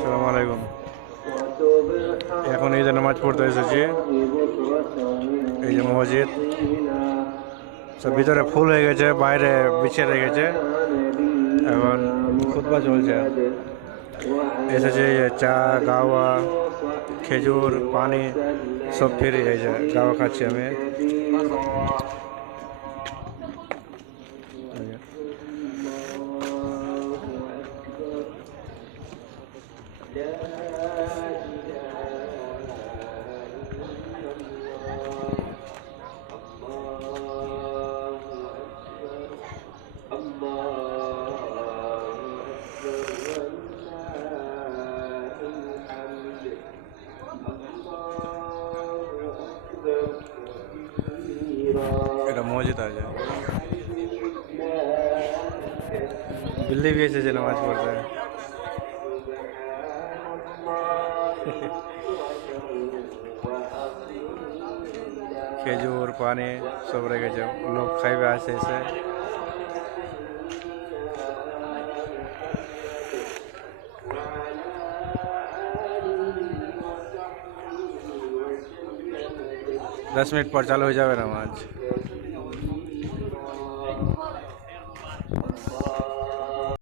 আসসালামু আলাইকুম। এখন এই যে নামাজ পড়তে এসেছি, এই যে মসজিদ সব ভিতরে ফুল হয়ে গেছে, বাইরে বিছিয়ে রেখেছে। এখন খুতবা চলছে। এসেছে এই যে চা, গাওয়া, খেজুর, পানি সব ফ্রি। এই যে গাওয়া খাচ্ছি আমি। এটা মসজিদ আছে। बिल्ली भी ऐसे नमाज पढ़ रहे हैं। খেজুর, পানি সব রেখেছে, লোক খাইবে আসে এসে। 10 मिनट पर चालू हो जाए नमाज।